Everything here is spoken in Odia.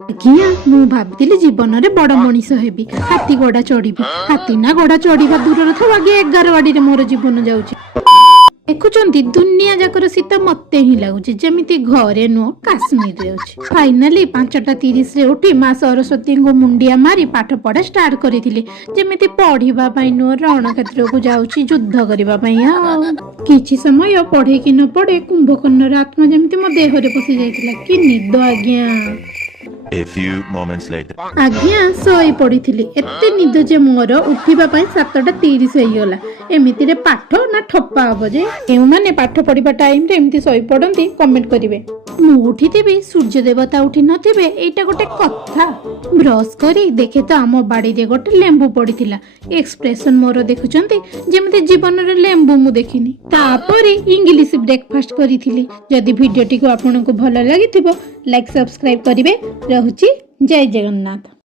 ଆଜ୍ଞା ମୁଁ ଭାବିଥିଲି ଜୀବନରେ ବଡ ମଣିଷ ହେବି, ହାତୀ ଗୋଡା ଚଢିବି। ହାତୀ ନା ଗୋଡା ଚଢିବା ଦୂରର ଥାଉ, ଆଗେ 11 ବାଡିରେ ମୋର ଜୀବନ ଯାଉଛି। ଦେଖୁଛନ୍ତି ଦୁନିଆ ଯାକର ଶୀତ ମତେ ହିଁ ଲାଗୁଛି, ଯେମିତି ଘରେ ନୁହଁ କାଶ୍ମୀରରେ ଅଛି। ଫାଇନାଲି 5ଟା 30ରେ ଉଠି ମା ସରସ୍ୱତୀଙ୍କୁ ମୁଣ୍ଡିଆ ମାରି ପାଠ ପଢା ଷ୍ଟାର୍ଟ କରିଥିଲି। ଯେମିତି ପଢିବା ପାଇଁ ନୁହଁ, ରଣକ୍ଷେତ୍ରକୁ ଯାଉଛି ଯୁଦ୍ଧ କରିବା ପାଇଁ। ଆଉ କିଛି ସମୟ ପଢେଇକି ନ ପଢେ କୁମ୍ଭକର୍ଣ୍ଣର ଆତ୍ମା ଯେମିତି ମୋ ଦେହରେ ପଶି ଯାଇଥିଲା। କି ନିଦ ଆଜ୍ଞା। A few moments later. ଆଜ୍ଞା ଶୋଇ ପଡିଥିଲି, ଏତେ ନିଦ ଯେ ମୋର ଉଠିବା ପାଇଁ 7ଟା 30 ହେଇଗଲା। ଏମିତିରେ ପାଠ ନା ଠପା ହବ ଯେ? କେଉଁମାନେ ପାଠ ପଢିବା ଟାଇମରେ ଏମିତି ଶୋଇ ପଡନ୍ତି କମେଣ୍ଟ କରିବେ। ମୁଁ ଉଠିଥିବି, ସୂର୍ଯ୍ୟ ଦେବତା ଉଠି ନଥିବେ, ଏଇଟା ଗୋଟେ କଥା? ବ୍ରଶ କରି ଦେଖେ ତ ଆମ ବାଡିରେ ଗୋଟେ ଲେମ୍ବୁ ପଡିଥିଲା। ଏକ୍ସପ୍ରେସନ ମୋର ଦେଖୁଛନ୍ତି, ଯେମିତି ଜୀବନରେ ଲେମ୍ବୁ ମୁଁ ଦେଖିନି। ତାପରେ ଇଂଲିଶ ବ୍ରେକଫାଷ୍ଟ କରିଥିଲି। ଯଦି ଭିଡିଓଟିକୁ ଆପଣଙ୍କୁ ଭଲ ଲାଗିଥିବ ଲାଇକ୍ ସବସ୍କ୍ରାଇବ କରିବେ। ରହୁଛି, ଜୟ ଜଗନ୍ନାଥ।